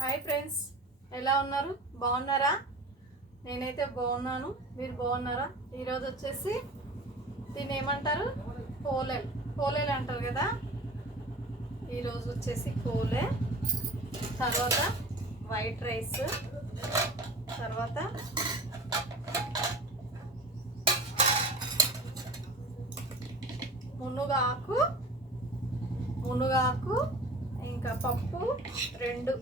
Hi friends, ఎలా ఉన్నారు? బాగున్నారా? నేనైతే బాగున్నాను. మీరు బాగున్నారా? ఈరోజు వచ్చేసి దీన్ని ఏమంటారు? పోలేలు. పోలేలు అంటారు కదా. ఈరోజు వచ్చేసి పోలే, తర్వాత వైట్ రైస్, తర్వాత మునగాకు మునగాకు ఇంకా పప్పు, రెండు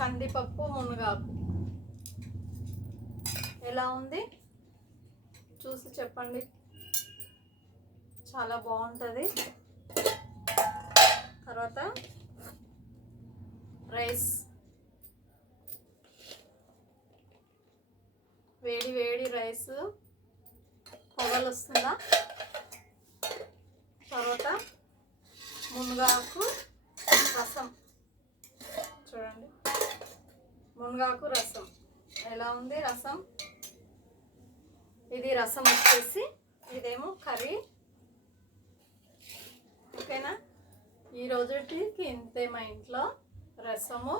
కందిపప్పు, మునగాకు. ఎలా ఉంది చూసి చెప్పండి. చాలా బాగుంటుంది. తర్వాత రైస్, వేడి వేడి రైస్, పొగలు వస్తుందా? తర్వాత మునగాకు రసం చూడండి. మునగాకు రసం ఎలా ఉంది? రసం, ఇది రసం వచ్చేసి, ఇదేమో కర్రీ. ఓకేనా? ఈరోజుకి ఇంతే. మా ఇంట్లో రసము,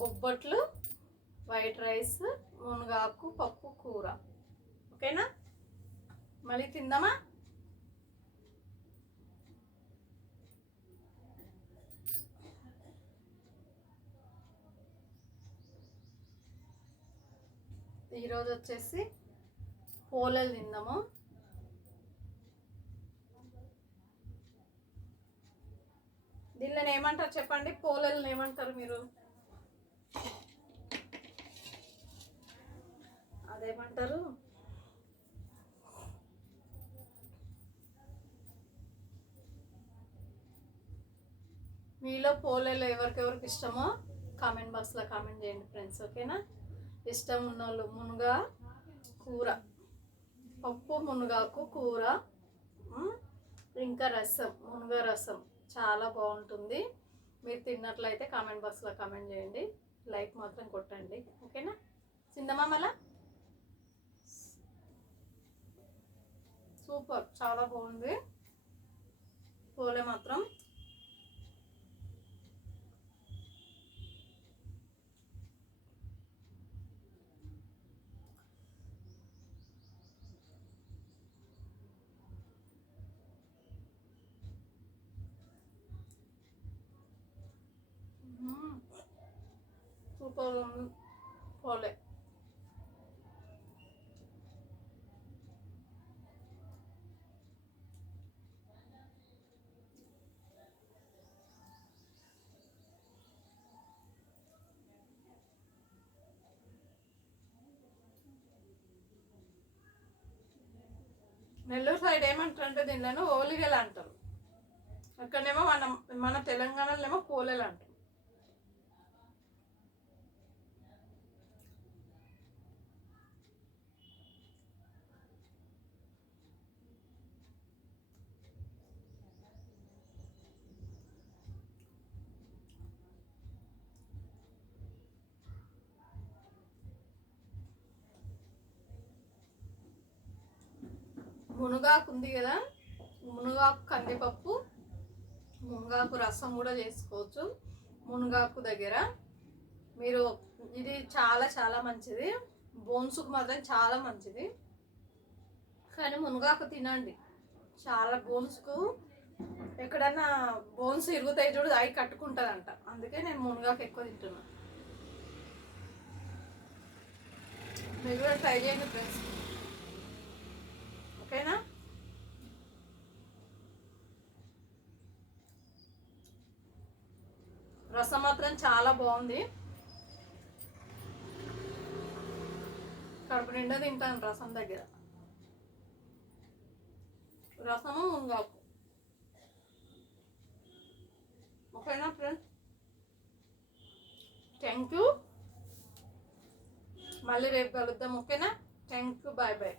బొబ్బట్లు, వైట్ రైస్, మునగాకు పప్పు కూర. ఓకేనా? మళ్ళీ తిందామా? ఈరోజు వచ్చేసి పోలేలు తిందాము. దీనిలో ఏమంటారు చెప్పండి? పోలేలు ఏమంటారు మీరు? అదేమంటారు? మీలో పోలేలు ఎవరికెవరికి ఇష్టమో కామెంట్ బాక్స్లో కామెంట్ చేయండి ఫ్రెండ్స్. ఓకేనా? ఇష్టం ఉన్నోళ్ళు మునగా కూర, పప్పు మునగాకు కూర, ఇంకా రసం, మునగా రసం చాలా బాగుంటుంది. మీరు తిన్నట్లయితే కామెంట్ బాక్స్లో కామెంట్ చేయండి. లైక్ మాత్రం కొట్టండి. ఓకేనా? తిందామా మళ్ళా? సూపర్, చాలా బాగుంది పోలే మాత్రం. సూపర్ ఉంది పోలే. నెల్లూరు సైడ్ ఏమంటారు అంటే దీనిలో ఓలిగలు అంటారు. అక్కడనేమో మన తెలంగాణలో ఏమో పోలేలు అంటారు. మునగాకు ఉంది కదా, మునగాకు కందిపప్పు, మునగాకు రసం కూడా చేసుకోవచ్చు. మునగాకు దగ్గర మీరు, ఇది చాలా చాలా మంచిది, బోన్స్కు మాత్రం చాలా మంచిది. కానీ మునగాకు తినండి, చాలా బోన్స్కు ఎక్కడన్నా బోన్స్ ఇరుగుతాయి చూడు, అవి కట్టుకుంటుందంట. అందుకే నేను మునగాకు ఎక్కువ తింటున్నాను. మీరు కూడా ట్రై చేయండి ఫ్రెండ్స్. ఓకేనా? రసం మాత్రం చాలా బాగుంది. కడుపు నిండా తింటాను రసం దగ్గర. రసము మునగాకు. ఓకేనా ఫ్రెండ్స్? Thank you. మళ్ళీ రేపు కలుద్దాం. ఓకేనా? Thank you. Bye bye.